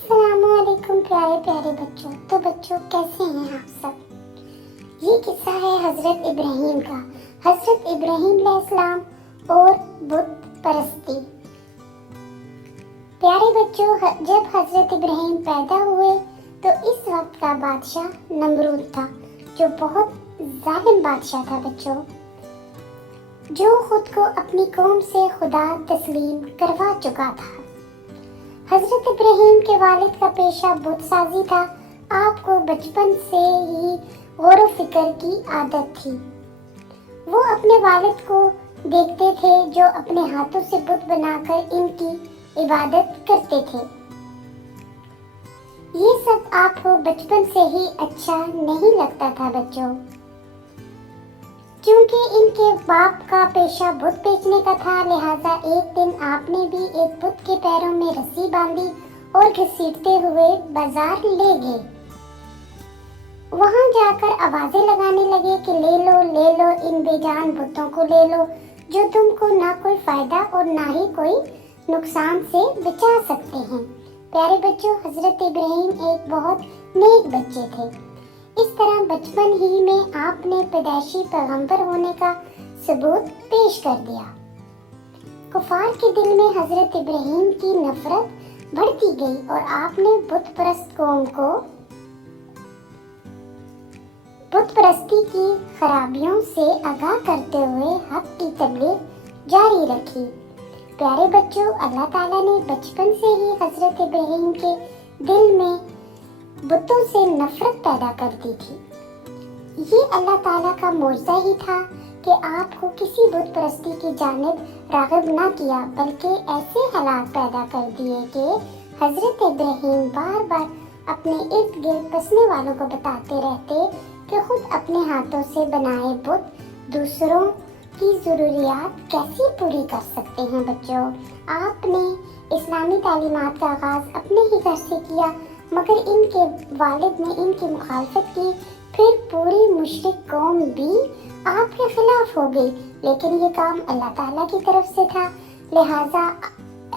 السلام علیکم پیارے پیارے بچوں. تو بچوں کیسے ہیں آپ سب؟ یہ قصہ ہے حضرت ابراہیم کا. حضرت ابراہیم علیہ السلام اور بت پرستی. پیارے بچوں، جب حضرت ابراہیم پیدا ہوئے تو اس وقت کا بادشاہ نمرود تھا، جو بہت ظالم بادشاہ تھا بچوں، جو خود کو اپنی قوم سے خدا تسلیم کروا چکا تھا. حضرت ابراہیم کے والد کا پیشہ بت سازی تھا. آپ کو بچپن سے ہی غور و فکر کی عادت تھی. وہ اپنے والد کو دیکھتے تھے جو اپنے ہاتھوں سے بت بنا کر ان کی عبادت کرتے تھے. یہ سب آپ کو بچپن سے ہی اچھا نہیں لگتا تھا بچوں، کیونکہ ان کے باپ کا پیشہ بت بیچنے کا تھا. لہٰذا ایک دن آپ نے بھی ایک بت کے پیروں میں رسی باندھی اور گھسیٹتے ہوئے بازار لے گئے. وہاں جا کر آوازیں لگانے لگے کہ لے لو ان بے جان بتوں کو لے لو، جو تم کو نہ کوئی فائدہ اور نہ ہی کوئی نقصان سے بچا سکتے ہیں. پیارے بچوں، حضرت ابراہیم ایک بہت نیک بچے تھے. اس طرح بچپن ہی میں آپ نے پیدائشی پیغمبر ہونے کا ثبوت پیش کر دیا. کفار کے دل میں حضرت ابراہیم کی نفرت بڑھتی گئی اور آپ نے بت پرست قوم کو بت پرستی کی خرابیوں سے آگاہ کرتے ہوئے حق کی تبلیغ جاری رکھی. پیارے بچوں، اللہ تعالیٰ نے بچپن سے ہی حضرت ابراہیم کے دل میں بتوں سے نفرت پیدا کر دی تھی. یہ اللہ تعالیٰ کا معجزہ ہی تھا کہ آپ کو کسی بت پرستی کی جانب راغب نہ کیا، بلکہ ایسے حالات پیدا کر دیے کہ حضرت ابراہیم بار بار اپنے ارد گرد بسنے والوں کو بتاتے رہتے کہ خود اپنے ہاتھوں سے بنائے بت دوسروں کی ضروریات کیسی پوری کر سکتے ہیں. بچوں، آپ نے اسلامی تعلیمات کا آغاز اپنے ہی گھر سے کیا، مگر ان کے والد نے ان کی مخالفت کی. پھر پوری مشرک قوم بھی آپ کے خلاف ہو گئی، لیکن یہ کام اللہ تعالیٰ کی طرف سے تھا. لہٰذا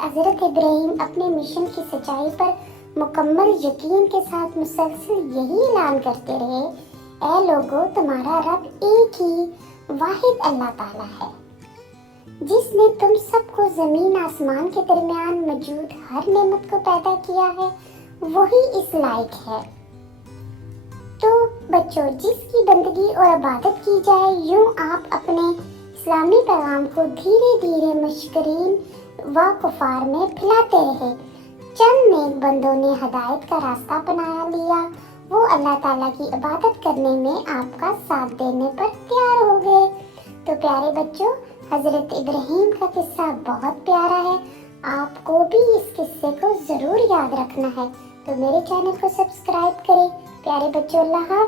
حضرت ابراہیم اپنے مشن کی سچائی پر مکمل یقین کے ساتھ مسلسل یہی اعلان کرتے رہے: اے لوگو، تمہارا رب ایک ہی واحد اللہ تعالیٰ ہے، جس نے تم سب کو زمین آسمان کے درمیان موجود ہر نعمت کو پیدا کیا ہے، وہی اس لائق ہے. تو بچوں، جس کی بندگی اور عبادت کی جائے، یوں آپ اپنے اسلامی پیغام کو دھیرے دھیرے مشرکین و کفار میں پھیلاتے رہے. چند نیک بندوں نے ہدایت کا راستہ اپنا لیا. وہ اللہ تعالیٰ کی عبادت کرنے میں آپ کا ساتھ دینے پر تیار ہو گئے. تو پیارے بچوں، حضرت ابراہیم کا قصہ بہت پیارا ہے. آپ کو بھی اس قصے کو ضرور یاد رکھنا ہے. تو میرے چینل کو سبسکرائب کریں. پیارے بچوں، اللہ حافظ.